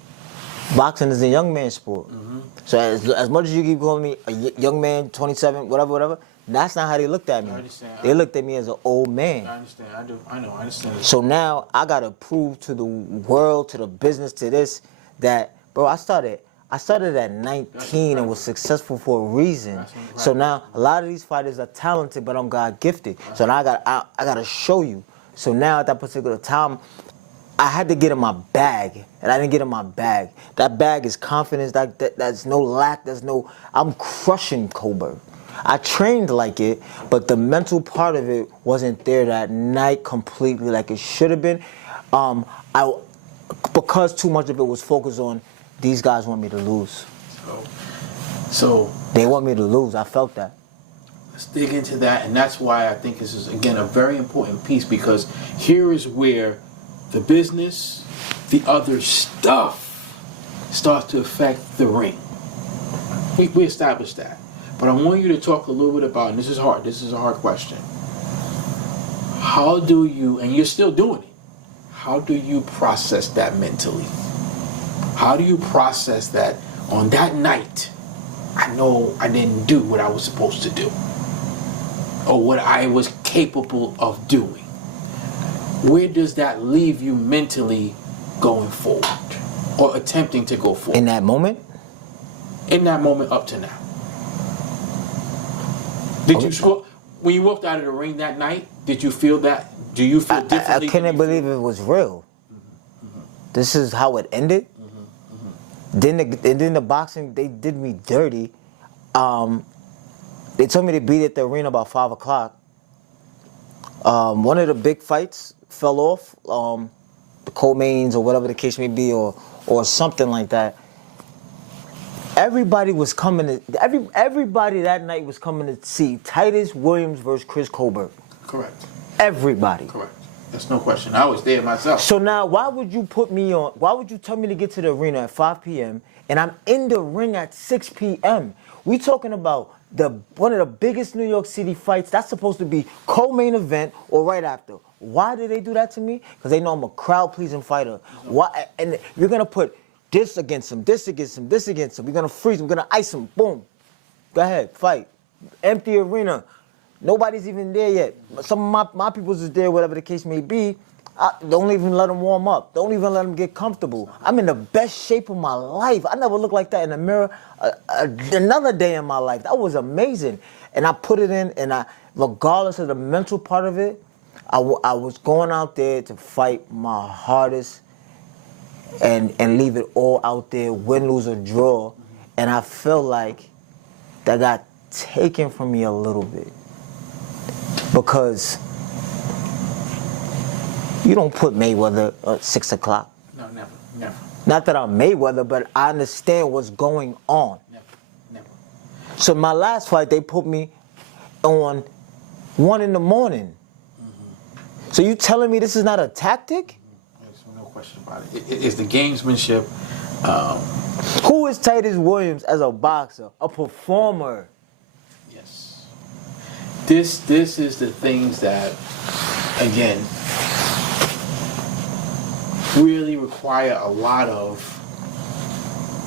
Boxing is a young man's sport. Mm-hmm. So as much as you keep calling me a young man, 27, whatever, that's not how they looked at me. I understand. They looked at me as an old man. I understand. I do. I know. I understand. So now I gotta prove to the world, to the business, to this, that, bro, I started at 19 and was successful for a reason. So now a lot of these fighters are talented, but I'm God gifted. So now I gotta show you. So now at that particular time, I had to get in my bag, and I didn't get in my bag. That bag is confidence. That's no lack. I'm crushing Colbert. I trained like it, but the mental part of it wasn't there that night completely like it should have been. Because too much of it was focused on these guys want me to lose. So they want me to lose. I felt that. Let's dig into that, and that's why I think this is again a very important piece, because here is where the business, the other stuff, starts to affect the ring. We established that. But I want you to talk a little bit about, and this is a hard question. How do you, and you're still doing it, how do you process that mentally? How do you process that on that night, I know I didn't do what I was supposed to do, or what I was capable of doing? Where does that leave you mentally going forward, or attempting to go forward? In that moment? In that moment up to now. Did you score when you walked out of the ring that night? Did you feel that? Do you feel differently? I couldn't believe it was real. Mm-hmm. This is how it ended. Mm-hmm. Then the boxing, they did me dirty. They told me to be at the arena about 5 o'clock. One of the big fights fell off. The co-mains or whatever the case may be, or something like that. Everybody was coming to everybody that night was coming to see Titus Williams versus Chris Colbert. Correct. Everybody. Correct. That's no question. I was there myself. So now, why would you put me on? Why would you tell me to get to the arena at 5 p.m. and I'm in the ring at 6 p.m.? We talking about one of the biggest New York City fights. That's supposed to be co-main event or right after. Why did they do that to me? Because they know I'm a crowd-pleasing fighter. Why? And you're gonna put this against him, this against him, this against him. We're going to freeze him. We're going to ice him. Boom. Go ahead. Fight. Empty arena. Nobody's even there yet. Some of my peoples is there, whatever the case may be. Don't even let them warm up. Don't even let them get comfortable. I'm in the best shape of my life. I never looked like that in the mirror another day in my life. That was amazing. And I put it in, and regardless of the mental part of it, I was going out there to fight my hardest and leave it all out there, win, lose, or draw. And I feel like that got taken from me a little bit. Because You don't put Mayweather at 6 o'clock. No, never, never, Not that I'm Mayweather, but I understand what's going on. never, never. So my last fight, they put me on 1 in the morning. So you telling me this is not a tactic? There's no question about it. It's the gamesmanship. Who is Titus Williams as a boxer? A performer. Yes. This is the things that, again, really require a lot of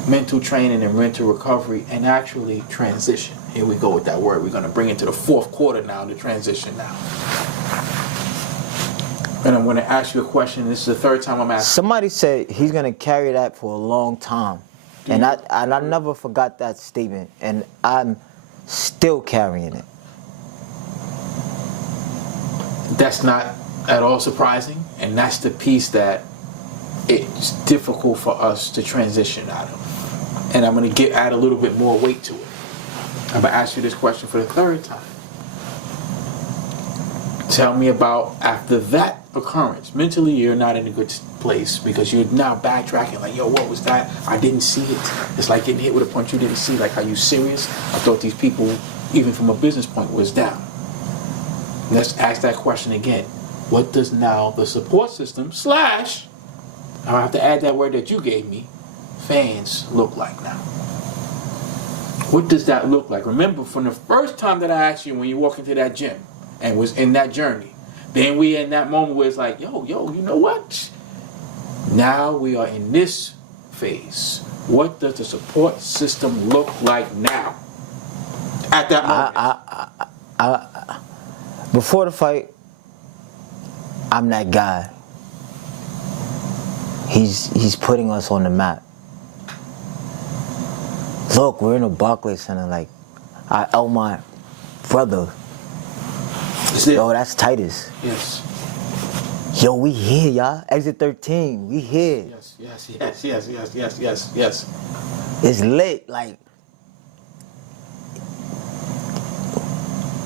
mental training and mental recovery and actually transition. Here we go with that word. We're going to bring it to the fourth quarter now, the transition now. And I'm going to ask you a question. This is the third time I'm asking. Somebody said he's going to carry that for a long time. And I never forgot that statement. And I'm still carrying it. That's not at all surprising. And that's the piece that it's difficult for us to transition out of. And I'm going to add a little bit more weight to it. I'm going to ask you this question for the third time. Tell me about, after that occurrence, mentally you're not in a good place because you're now backtracking like, yo, what was that? I didn't see it. It's like getting hit with a punch you didn't see. Like, are you serious? I thought these people, even from a business point, was down. Let's ask that question again. What does now the support system / I have to add that word that you gave me, fans look like now? What does that look like? Remember, from the first time that I asked you when you walk into that gym and was in that journey, then we in that moment where it's like, yo, you know what? Now we are in this phase. What does the support system look like now? At that moment. Before the fight, I'm that guy. He's putting us on the map. Look, we're in a Barclays Center. Like, I owe my brother. Yo, that's Titus. Yes. Yo, we here, y'all. Exit 13. We here. Yes. It's lit. Like,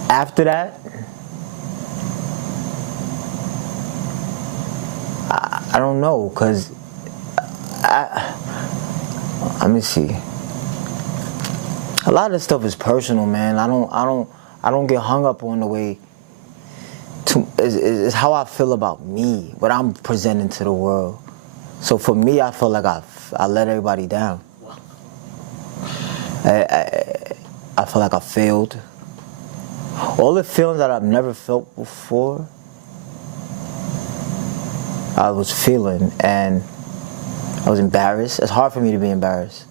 after that, I don't know, cause let me see. A lot of this stuff is personal, man. I don't get hung up on the way. It's how I feel about me, what I'm presenting to the world. So for me, I feel like I let everybody down. I feel like I failed. All the feelings that I've never felt before, I was feeling, and I was embarrassed. It's hard for me to be embarrassed.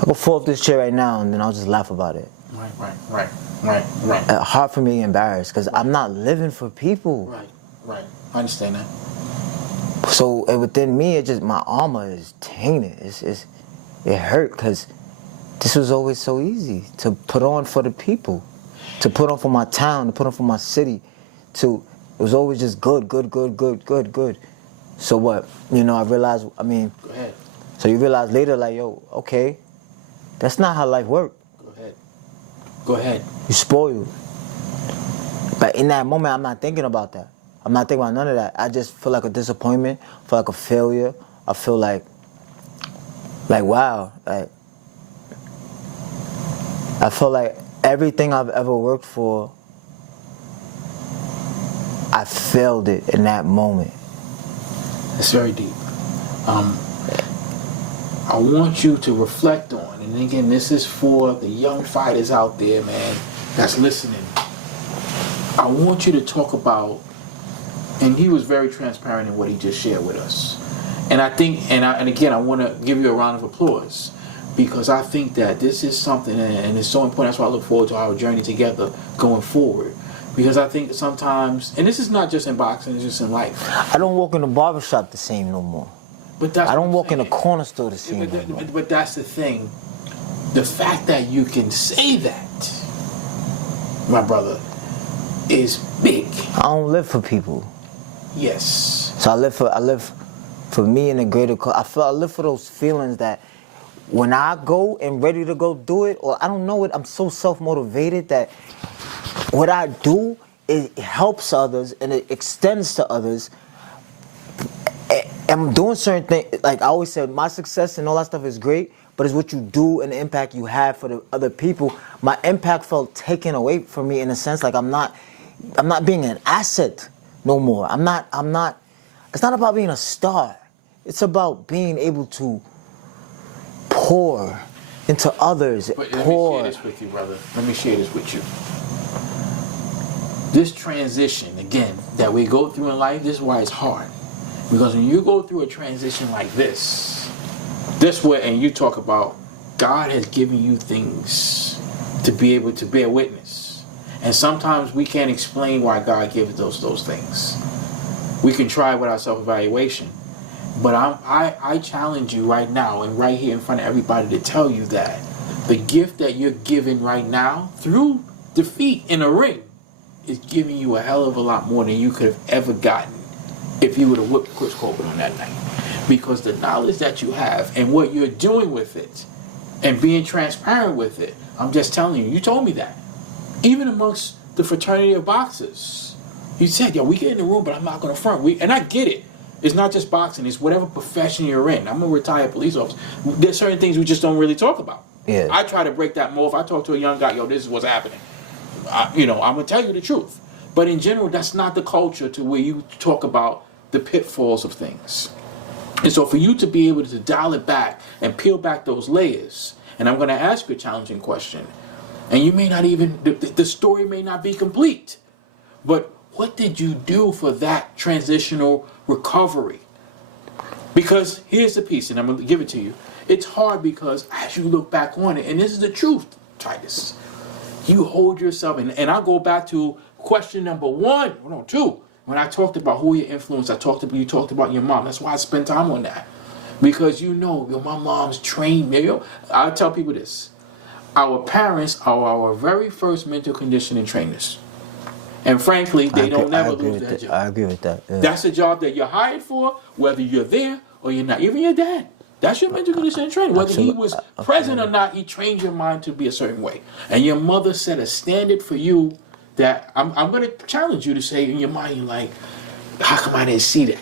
I could fall off this chair right now and then I'll just laugh about it. Right. Hard for me to be embarrassed because I'm not living for people. Right. I understand that. So within me, my armor is tainted. It hurt because this was always so easy to put on for the people, to put on for my town, to put on for my city. It was always just good. So what? I realized, Go ahead. So you realize later, like, yo, okay, that's not how life works. Go ahead. You spoiled. But in that moment, I'm not thinking about that. I'm not thinking about none of that. I just feel like a disappointment, feel like a failure. I feel like wow. Like, I feel like everything I've ever worked for, I failed it in that moment. It's very deep. I want you to reflect on, and again, this is for the young fighters out there, man, that's listening. I want you to talk about, and he was very transparent in what he just shared with us. And I think, and again, I want to give you a round of applause, because I think that this is something, and it's so important. That's why I look forward to our journey together going forward. Because I think sometimes, and this is not just in boxing, it's just in life. I don't walk in the barbershop the same no more. But that's I don't walk in saying. the corner store the same no more. But that's the thing. The fact that you can say that, my brother, is big. I don't live for people. Yes. So I live for me and the greater cause. I live for those feelings that when I go and ready to go do it, or I don't know it, I'm so self-motivated that what I do, it helps others and it extends to others, I'm doing certain things. Like I always said, my success and all that stuff is great, but it's what you do and the impact you have for the other people. My impact felt taken away from me in a sense. Like I'm not being an asset no more. I'm not. It's not about being a star. It's about being able to pour into others. But let me share this with you, brother. Let me share this with you. This transition, again, that we go through in life, this is why it's hard. Because when you go through a transition like this way, and you talk about God has given you things to be able to bear witness. And sometimes we can't explain why God gives those things. We can try with our self-evaluation. But I challenge you right now and right here in front of everybody to tell you that the gift that you're given right now through defeat in a ring is giving you a hell of a lot more than you could have ever gotten if you would have whipped Chris Colbert on that night. Because the knowledge that you have and what you're doing with it and being transparent with it, I'm just telling you, you told me that. Even amongst the fraternity of boxers, you said, yo, we get in the room, but I'm not going to front. And I get it. It's not just boxing. It's whatever profession you're in. I'm a retired police officer. There's certain things we just don't really talk about. Yeah. I try to break that mold. If I talk to a young guy, yo, this is what's happening. I'm going to tell you the truth. But in general, that's not the culture to where you talk about the pitfalls of things. And so for you to be able to dial it back and peel back those layers, and I'm going to ask you a challenging question, and you may not even, the story may not be complete, but what did you do for that transitional recovery? Because here's the piece, and I'm going to give it to you. It's hard because as you look back on it, and this is the truth, Titus, you hold yourself, and I'll go back to question number 2. When I talked about who your influence, you talked about your mom. That's why I spent time on that. Because my mom's trained me. I tell people this. Our parents are our very first mental conditioning trainers. And frankly, they don't never lose that job. I agree with that. Yeah. That's a job that you're hired for, whether you're there or you're not. Even your dad. That's your mental conditioning trainer. Whether he was present or not, he trained your mind to be a certain way. And your mother set a standard for you that I'm going to challenge you to say in your mind, you're like, how come I didn't see that?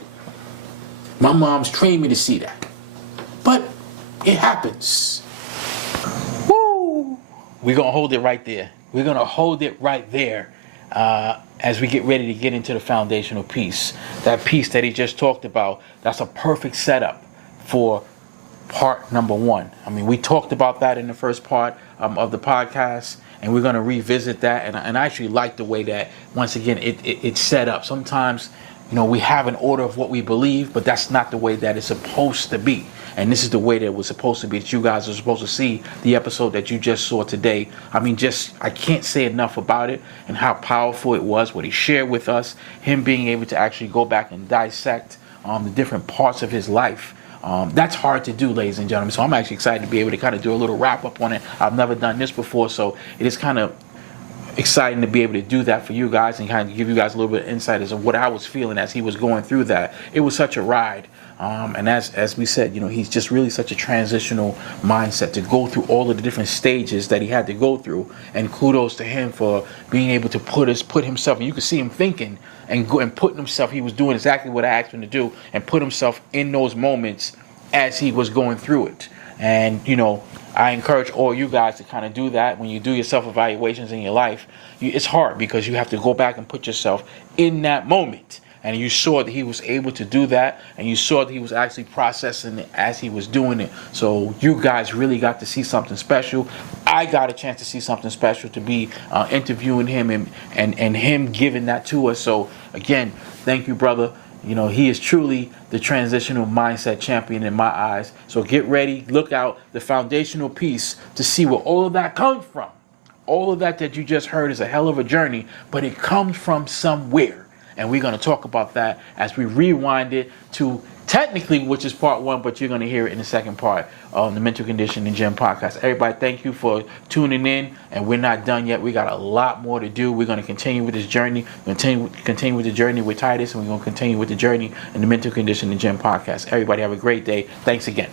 My mom's trained me to see that. But it happens. Woo! We're going to hold it right there. We're going to hold it right there as we get ready to get into the foundational piece. That piece that he just talked about, that's a perfect setup for part number 1. I mean, we talked about that in the first part of the podcast. And we're going to revisit that. And I actually like the way that, once again, it's set up. Sometimes, we have an order of what we believe, but that's not the way that it's supposed to be. And this is the way that it was supposed to be, that you guys are supposed to see the episode that you just saw today. I mean, I can't say enough about it and how powerful it was, what he shared with us, him being able to actually go back and dissect the different parts of his life. That's hard to do, ladies and gentlemen. So I'm actually excited to be able to kind of do a little wrap up on it. I've never done this before, so it is kind of exciting to be able to do that for you guys and kind of give you guys a little bit of insight as to what I was feeling as he was going through that. It was such a ride. And as we said, he's just really such a transitional mindset to go through all of the different stages that he had to go through. And kudos to him for being able to put himself, and you could see him thinking and putting himself, he was doing exactly what I asked him to do, and put himself in those moments as he was going through it. And, I encourage all you guys to kind of do that when you do your self-evaluations in your life. It's hard because you have to go back and put yourself in that moment. And you saw that he was able to do that, and you saw that he was actually processing it as he was doing it. So you guys really got to see something special. I got a chance to see something special, to be interviewing him and him giving that to us. So again, thank you, brother. He is truly the transitional mindset champion in my eyes. So get ready, look out, the foundational piece to see where all of that comes from. All of that you just heard is a hell of a journey, but it comes from somewhere. And we're going to talk about that as we rewind it to technically, which is part 1, but you're going to hear it in the second part of the Mental Conditioning Gym podcast. Everybody, thank you for tuning in, and we're not done yet. We got a lot more to do. We're going to continue with this journey, continue with the journey with Titus, and we're going to continue with the journey in the Mental Conditioning Gym podcast. Everybody have a great day. Thanks again.